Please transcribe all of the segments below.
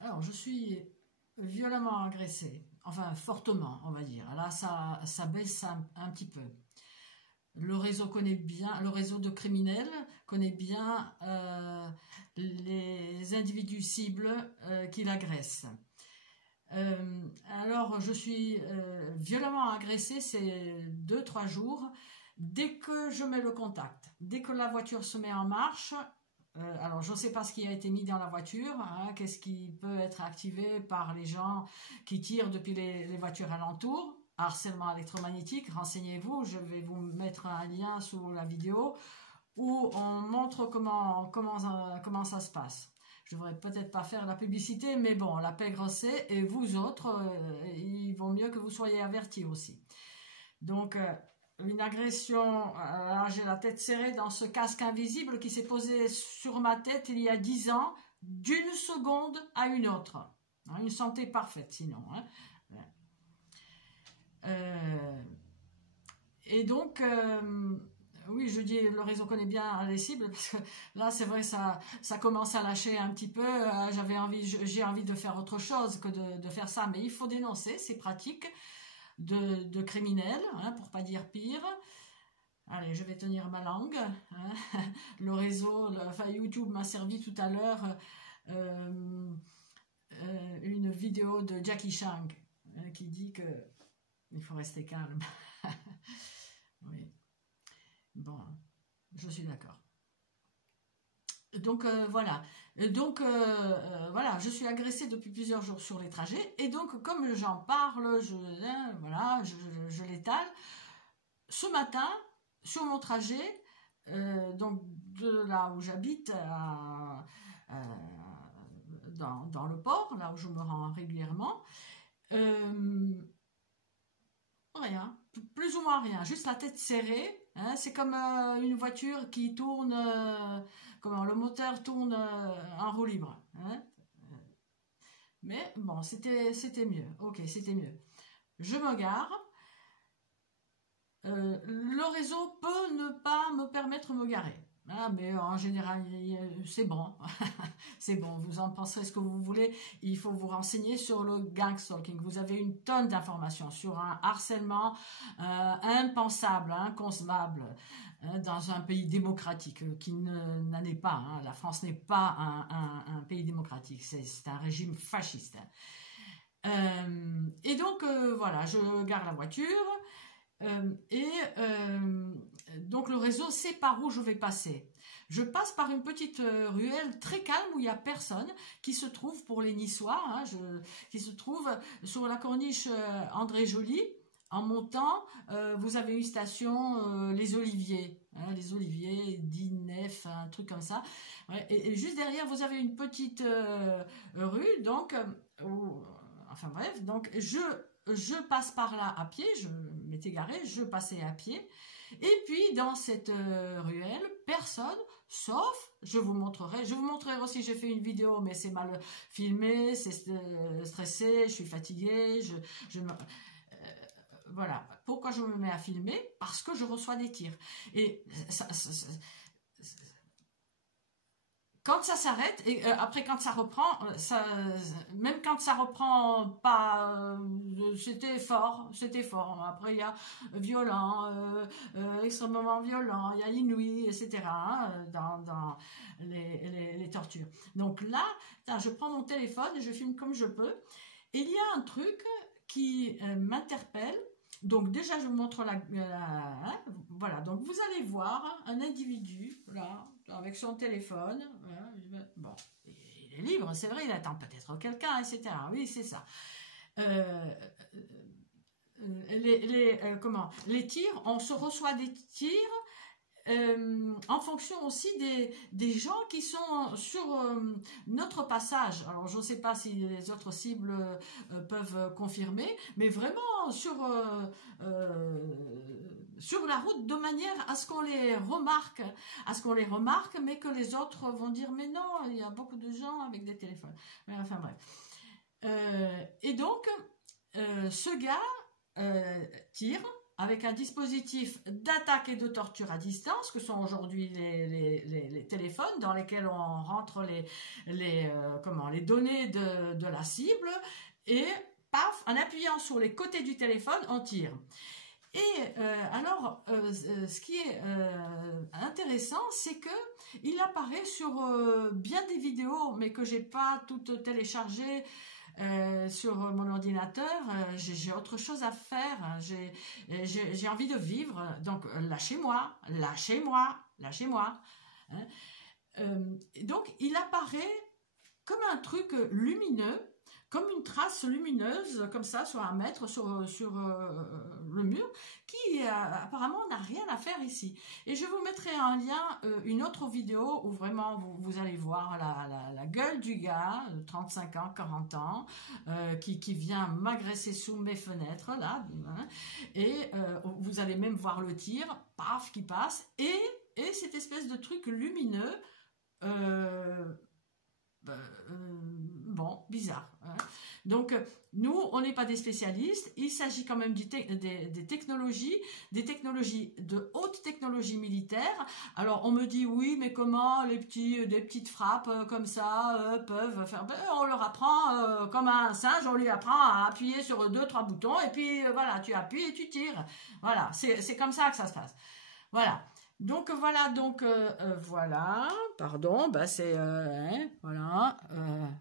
Alors, je suis violemment agressée, enfin fortement, on va dire. Là, ça baisse un petit peu. Le réseau connaît bien, le réseau de criminels connaît bien les individus cibles qui l'agressent. Alors, je suis violemment agressée ces 2-3 jours. Dès que je mets le contact, dès que la voiture se met en marche, alors je ne sais pas ce qui a été mis dans la voiture, hein, qu'est-ce qui peut être activé par les gens qui tirent depuis les voitures alentours. Harcèlement électromagnétique, renseignez-vous, je vais vous mettre un lien sous la vidéo où on montre comment ça se passe. Je ne devrais peut-être pas faire la publicité, mais bon, la pègre sait, et vous autres, il vaut mieux que vous soyez avertis aussi. Donc, une agression, j'ai la tête serrée dans ce casque invisible qui s'est posé sur ma tête il y a 10 ans, d'une seconde à une autre. Une santé parfaite sinon. Hein. Et donc, oui, je dis le réseau connaît bien les cibles parce que là, c'est vrai, ça commence à lâcher un petit peu. J'ai envie de faire autre chose que de faire ça, mais il faut dénoncer ces pratiques de criminels, hein, pour pas dire pire. Allez, je vais tenir ma langue. Hein. Le réseau, enfin YouTube m'a servi tout à l'heure une vidéo de Jackie Chan qui dit que il faut rester calme. Oui. Bon, je suis d'accord. Donc voilà. Donc voilà, je suis agressée depuis plusieurs jours sur les trajets. Et donc comme j'en parle, voilà, je l'étale. Ce matin, sur mon trajet, donc de là où j'habite, dans le port, là où je me rends régulièrement, rien, plus ou moins rien, juste la tête serrée. Hein, c'est comme une voiture qui tourne, comment le moteur tourne en roue libre. Hein. Mais bon, c'était mieux. Ok, c'était mieux. Je me gare. Le réseau peut ne pas me permettre de me garer. Ah, mais en général, c'est bon. C'est bon, vous en penserez ce que vous voulez. Il faut vous renseigner sur le gang stalking. Vous avez une tonne d'informations sur un harcèlement impensable, inconcevable, dans un pays démocratique qui n'en est pas. Hein. La France n'est pas un pays démocratique, c'est un régime fasciste. Et donc, voilà, je gare la voiture. Donc le réseau sait par où je vais passer. Je passe par une petite ruelle très calme où il n'y a personne, qui se trouve pour les Niçois, hein, qui se trouve sur la corniche André Joly. En montant, vous avez une station Les Oliviers, hein, Les Oliviers, 19, un truc comme ça. Ouais, et juste derrière, vous avez une petite rue, donc, enfin bref, donc je passe par là à pied, je m'étais garée, je passais à pied. Et puis, dans cette ruelle, personne, sauf, je vous montrerai aussi, j'ai fait une vidéo, mais c'est mal filmé, c'est stressé, je suis fatiguée, voilà. Pourquoi je me mets à filmer? Parce que je reçois des tirs. Et quand ça s'arrête, et après quand ça reprend, même quand ça reprend pas, c'était fort. Après il y a violent, extrêmement violent, il y a inouï, etc. Hein, dans les tortures. Donc là, je prends mon téléphone et je filme comme je peux. Et il y a un truc qui m'interpelle. Donc déjà je vous montre hein, voilà, donc vous allez voir un individu là avec son téléphone, hein, bon, il est libre, c'est vrai, il attend peut-être quelqu'un, etc. Oui, c'est ça. Les tirs, on se reçoit des tirs en fonction aussi des gens qui sont sur notre passage. Alors je ne sais pas si les autres cibles peuvent confirmer, mais vraiment sur la route, de manière à ce qu'on les remarque, mais que les autres vont dire mais non, il y a beaucoup de gens avec des téléphones. Mais enfin bref. Et donc ce gars tire avec un dispositif d'attaque et de torture à distance, que sont aujourd'hui les téléphones dans lesquels on rentre les données de la cible, et paf, en appuyant sur les côtés du téléphone, on tire. Et alors, ce qui est intéressant, c'est que il apparaît sur bien des vidéos, mais que j'ai pas toutes téléchargées sur mon ordinateur. J'ai autre chose à faire. J'ai envie de vivre. Donc, lâchez-moi, lâchez-moi, lâchez-moi. Hein. Donc, il apparaît comme un truc lumineux, comme une trace lumineuse, comme ça, sur un mètre, sur le mur, qui apparemment n'a rien à faire ici. Et je vous mettrai en lien une autre vidéo où vraiment vous allez voir la gueule du gars, 35 ans, 40 ans, qui vient m'agresser sous mes fenêtres, là, hein, et vous allez même voir le tir, paf, qui passe, et cette espèce de truc lumineux, bon, bizarre. Hein. Donc, nous, on n'est pas des spécialistes. Il s'agit quand même des technologies, de haute technologie militaire. Alors, on me dit, oui, mais comment des petites frappes comme ça peuvent faire... Ben, on leur apprend, comme un singe, on lui apprend à appuyer sur 2-3 boutons, et puis voilà, tu appuies et tu tires. Voilà, c'est comme ça que ça se passe. Voilà. Donc voilà, voilà, pardon, bah c'est voilà,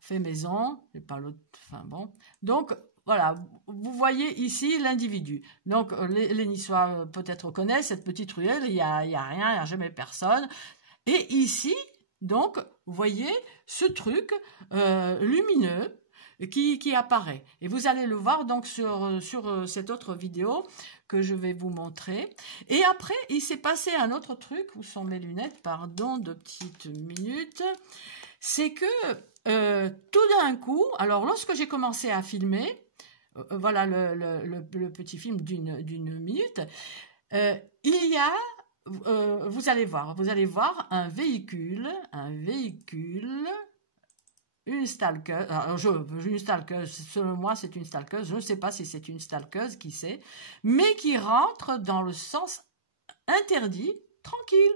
fait maison, c'est pas l'autre, enfin bon. Donc voilà, vous voyez ici l'individu. Donc les Niçois peut-être connaissent cette petite ruelle, il y a rien, il n'y a jamais personne. Et ici, donc, vous voyez ce truc lumineux qui apparaît. Et vous allez le voir donc sur cette autre vidéo que je vais vous montrer. Et après, il s'est passé un autre truc. Où sont mes lunettes? Pardon, 2 petites minutes. C'est que tout d'un coup, alors lorsque j'ai commencé à filmer, voilà le petit film d'une minute, il y a vous allez voir un véhicule, une stalkeuse. Alors, une stalkeuse, selon moi, c'est une stalkeuse. Je ne sais pas si c'est une stalkeuse, qui sait, mais qui rentre dans le sens interdit, tranquille.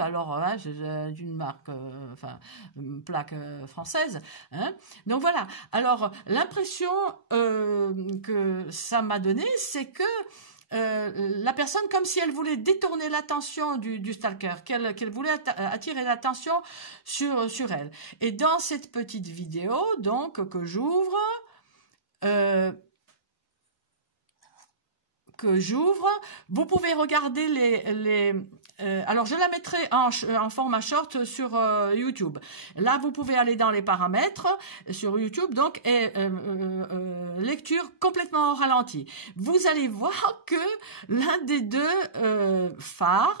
Alors, hein, c'est d'une marque, une plaque française. Hein. Donc voilà. Alors, l'impression que ça m'a donné, c'est que la personne, comme si elle voulait détourner l'attention du stalker, qu'elle voulait attirer l'attention sur elle. Et dans cette petite vidéo, donc, que j'ouvre, vous pouvez regarder alors je la mettrai en format short sur YouTube. Là, vous pouvez aller dans les paramètres sur YouTube, donc, et lecture complètement au ralenti. Vous allez voir que l'un des deux phares,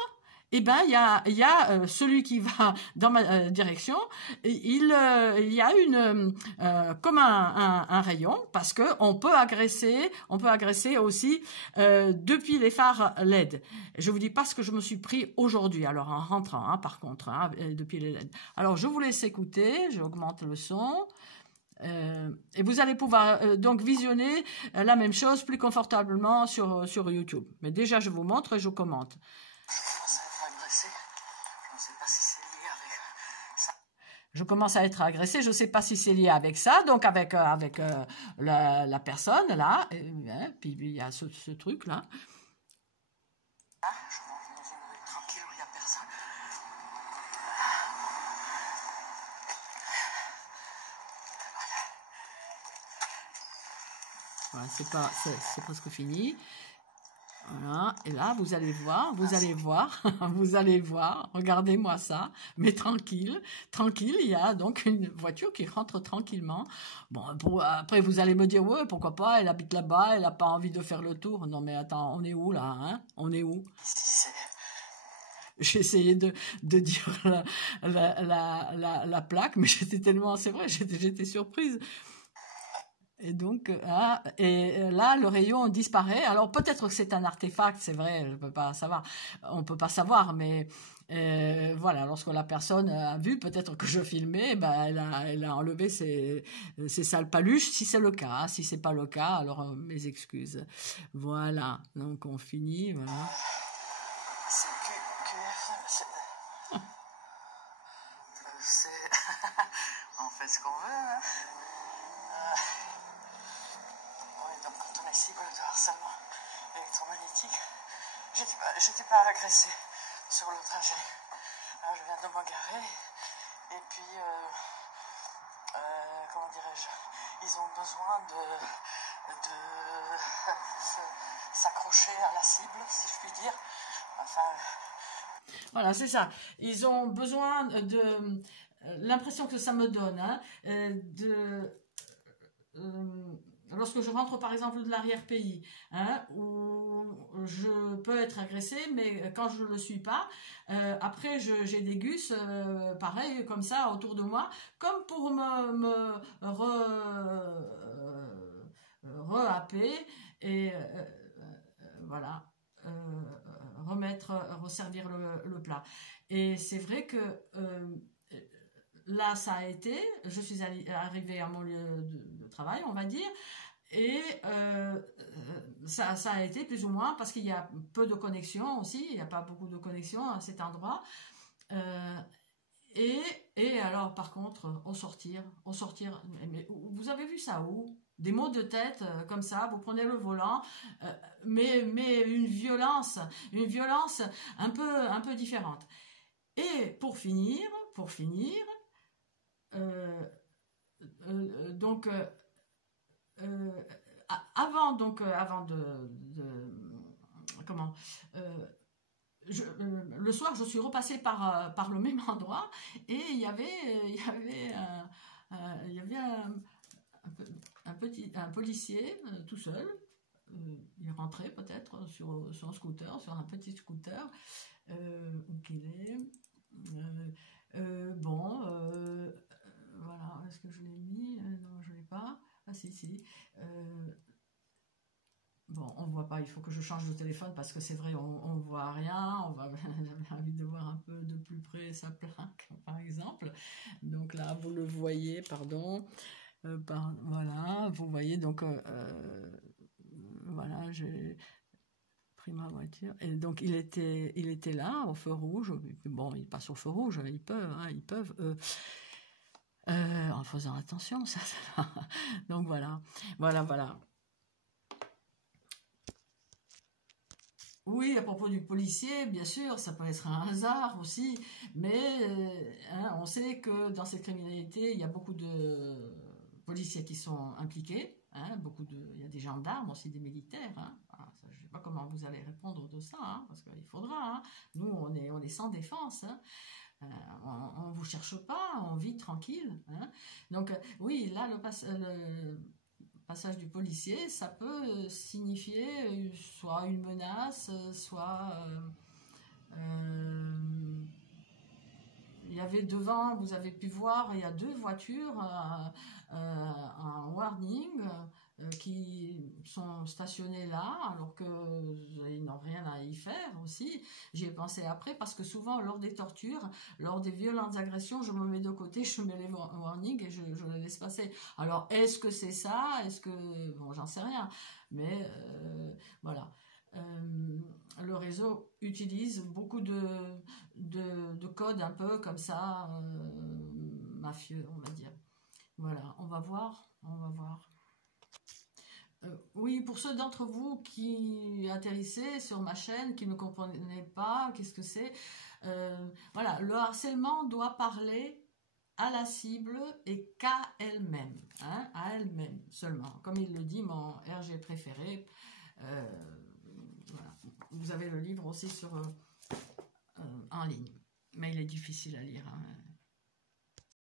eh ben, il y a celui qui va dans ma direction, il y a comme un rayon, parce que on peut agresser aussi depuis les phares LED. Je vous dis pas ce que je me suis pris aujourd'hui, alors en rentrant, hein, par contre, hein, depuis les LED. Alors je vous laisse écouter, j'augmente le son. Et vous allez pouvoir donc visionner la même chose plus confortablement sur YouTube. Mais déjà je vous montre et je commente. Je commence à être agressée, je ne sais pas si c'est lié avec ça, donc avec la personne, là, puis il y a ce truc-là. Je monte dans une rue tranquille où il n'y a personne. Voilà, c'est presque fini. Voilà, et là, vous allez voir, regardez-moi ça, mais tranquille, il y a donc une voiture qui rentre tranquillement. Bon, après, vous allez me dire, ouais, pourquoi pas, elle habite là-bas, elle n'a pas envie de faire le tour. Non, mais attends, on est où, là, hein? On est où? J'ai essayé de dire la plaque, mais j'étais tellement, c'est vrai, j'étais surprise. Et donc, là, le rayon disparaît. Alors peut-être que c'est un artefact, c'est vrai, je peux pas savoir. On peut pas savoir, mais voilà, lorsque la personne a vu, peut-être que je filmais, ben, elle a enlevé ses sales paluches, si c'est le cas. Hein. Si c'est pas le cas, alors mes excuses. Voilà, donc on finit, voilà. C'est on fait ce qu'on veut. Hein. Oui, donc quand on est cible de harcèlement électromagnétique, j'étais pas agressée sur le trajet. Alors, je viens de me garer et puis, comment dirais-je, ils ont besoin de s'accrocher à la cible, si je puis dire. Enfin. Voilà, c'est ça. Ils ont besoin de l'impression que ça me donne, hein, lorsque je rentre par exemple de l'arrière-pays, hein, où je peux être agressée, mais quand je ne le suis pas, après j'ai des gus, pareil, comme ça, autour de moi, comme pour me re-happer et voilà, resservir le plat. Et c'est vrai que là, ça a été, je suis arrivée à mon lieu de travail, on va dire, et ça a été plus ou moins parce qu'il y a peu de connexion aussi, il n'y a pas beaucoup de connexion à cet endroit. Et alors, par contre, au sortir, mais vous avez vu ça où? Des maux de tête comme ça, vous prenez le volant, mais une violence un peu différente. Et pour finir, donc avant de comment le soir, je suis repassée par le même endroit et il y avait un policier tout seul. Il rentrait peut-être sur son scooter, sur un petit scooter. Où qu'il est. Voilà, est-ce que je l'ai mis? Non, je ne l'ai pas. Ah si. Bon, on ne voit pas, il faut que je change de téléphone parce que c'est vrai, on ne voit rien. J'avais envie de voir un peu de plus près sa plaque, par exemple. Donc là, vous le voyez, pardon. Voilà, vous voyez, donc voilà, j'ai pris ma voiture. Et donc, il était là, au feu rouge. Bon, il passe au feu rouge, ils peuvent. En faisant attention, ça. Donc voilà. Oui, à propos du policier, bien sûr, ça peut être un hasard aussi, mais hein, on sait que dans cette criminalité, il y a beaucoup de policiers qui sont impliqués, hein, il y a des gendarmes aussi, des militaires. Hein. Ah, ça, je ne sais pas comment vous allez répondre de ça, hein, parce qu'il faudra. Hein. Nous, on est sans défense. Hein. On ne vous cherche pas, on vit tranquille. Hein. Donc oui, là, le passage du policier, ça peut signifier soit une menace, soit il y avait devant, vous avez pu voir, il y a 2 voitures, un warning qui sont stationnés là, alors qu'ils n'ont rien à y faire aussi. J'y ai pensé après, parce que souvent, lors des tortures, lors des violentes agressions, je me mets de côté, je mets les warnings et je les laisse passer. Alors, est-ce que c'est ça? Est-ce que... Bon, j'en sais rien. Mais voilà. Le réseau utilise beaucoup de codes un peu comme ça, mafieux, on va dire. Voilà, on va voir. Oui, pour ceux d'entre vous qui atterrissaient sur ma chaîne, qui ne comprenaient pas, qu'est-ce que c'est, voilà, le harcèlement doit parler à la cible et qu'à elle-même, hein, à elle-même seulement. Comme il le dit mon RG préféré, voilà. Vous avez le livre aussi en ligne, mais il est difficile à lire. Hein.